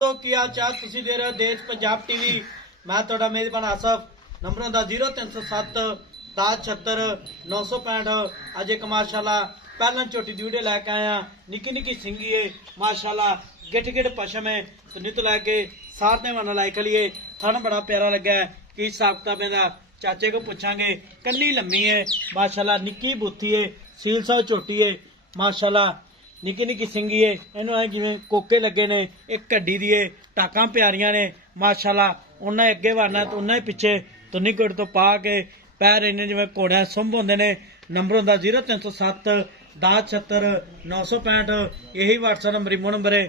तो की हाल चाल तुसी दे रहे हो देश पंजाब टीवी। मैं थोड़ा मेजबान आसफ। नंबर होंदा 0307 1076 965। अज एक माशाल्लाह पहलन छोटी दी वीडियो लैके आया। निकी निकी सिंगी है माशाल्लाह, गिट गिट पशम है। तो नित लैके सारने वाला लाइक लिए थन बड़ा प्यारा लगा है। की हिसाब किताब दा चाचे को पूछांगे। कल्ली लम्मी है माशाल्लाह, निकी बूथी है, सील साल छोटी है माशाल्लाह, निकी निकी सिंगी है। इनू ऐ जिवें कोके लगे ने, एक कड्डी दी है, टाकां प्यारियां ने माशाल्लाह। उन्ना अगे वारना तो उन्ना ही पिछे तो निकट तो पा के पैर इन्ने जिवें घोड़ियां सुंभ होंदे ने। नंबर होंदा 0307 1076 965। यही व्हाट्सएप नंबर इमो नंबर है।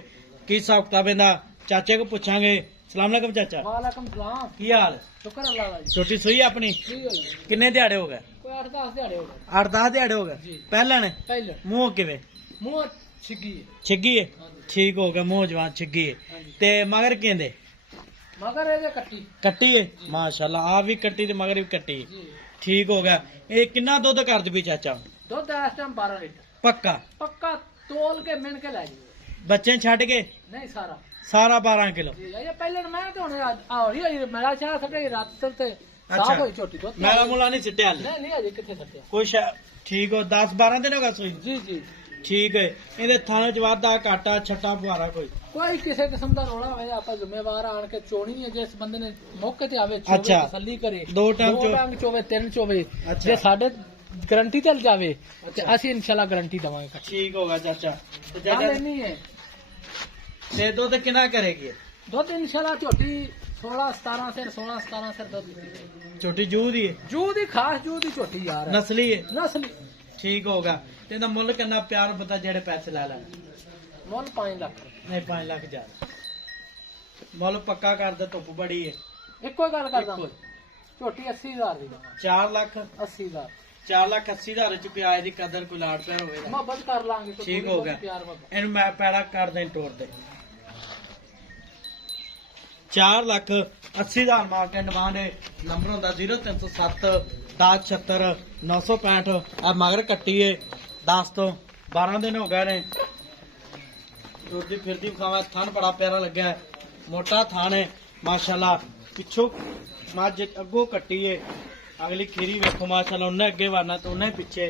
की हिसाब किताब इहदा चाचे को पूछांगे। सलाम अलैकुम चाचा। वालेकुम सलाम। की हाल? शुक्र अल्लाह का जी। छोटी सुई अपनी ठीक है जी। किन्ने दिहाड़े हो गए? कोई 8-10 दिहाड़े हो गए। 8-10 दिहाड़े हो गए। जी। पहला ने पहले मुंह किवें मुंह छिगी है। छिगी है? हाँ जी। ठीक हो गया, मुंह जवान छिगी है। हाँ जी। ते मगर केंदे मगर ये कट्टी कट्टी है माशाल्लाह। आप भी कट्टी ते मगर भी कट्टी है। जी। ठीक हो गया। ये किन्ना दुध कर दी चाचा? दुध इस टाइम 12 लीटर पक्का पक्का तोल के मिन के लै जी। बच्चे छड़ के नहीं सारा सारा 12 किलो। जी। ये पहले मैं तो हुन आ रही है मेरा शाह सटे रात तक ते अच्छा। साफ होई छोटी दुध मेरा मुला नहीं सिटे हाल नहीं नहीं अजे किथे सटे। कुछ ठीक हो। 10-12 दिन होगा सुई? जी जी। ठीक है। ਇਹਦੇ ਥਾਣੇ ਚ ਵਾਧਾ ਘਾਟਾ ਛੱਟਾ ਫੁਹਾਰਾ ਕੋਈ? कोई किसी किस्म का रोला होवे आप जिम्मेवार आन के चोनी है। जिस बंदे ने मौके ते आवे अच्छा। चोवे तसल्ली करे। दो टाइम चोवे 3 चोवे अच्छा। जे साडे गारंटी चल जावे ते ਅਸੀਂ इंशाल्लाह गारंटी दवांगे। ठीक होगा चाचा। तो चाचा चाचा नहीं है दे दो तो कितना करेगी? दुध इंशाल्लाह झोटी 16-17 से 16-17 से दुध छोटी जू दी है? जू दी खास जू दी झोटी यार है। नस्ली है? नस्ली। ठीक होगा। ਤੇ ਇਹਦਾ ਮੁੱਲ ਕਿੰਨਾ ਪਿਆਰ ਪਤਾ ਜਿਹੜੇ ਪੈਸੇ ਲੈ ਲੈਣ? ਮੁੱਲ 5 ਲੱਖ। ਨਹੀਂ 5 ਲੱਖ ਜਾ ਮੁੱਲ ਪੱਕਾ ਕਰ ਦੇ। ਧੁੱਪ ਬੜੀ ਹੈ। ਇੱਕੋ ਗੱਲ ਕਰਦਾ ਇੱਕੋ। ਝੋਟੀ 80,000 ਦੀ ਦਵਾਂ। 4 ਲੱਖ 80,000 4,80,000 ਚ ਪਿਆਜ ਦੀ ਕਦਰ ਕੋਈ ਲਾੜ ਪਿਆਰ ਹੋਵੇਗਾ। ਮੁਹੱਬਤ ਕਰ ਲਾਂਗੇ ਕੋਈ ਠੀਕ ਥੋੜ੍ਹੀ ਹੋ ਗਿਆ। ਬਹੁਤੀ ਪਿਆਰ ਮੁਹੱਬਤ। ਇਹਨੂੰ ਮੈਂ ਪੈੜਾ ਕਰ ਦੇ ਤੋੜ ਦੇ। 4,80,000 ਮਾਰਕੀਟ ਡਿਮਾਂਡ ਹੈ। ਨੰਬਰ ਹੁੰਦਾ 0307 1076 965। ਆ ਮਗਰ ਕੱਟੀ ਹੈ 10 ਤੋਂ 12 दिन हो गए ने। तुरदी फिरदी खावा। थान बड़ा प्यारा लगा है, मोटा थान है माशाल्लाह। पिछों मझ अगों कट्टी है, अगली खीरी वेखो माशाल्लाह। उन्हें अगे वारना तो उन्हें पिछे।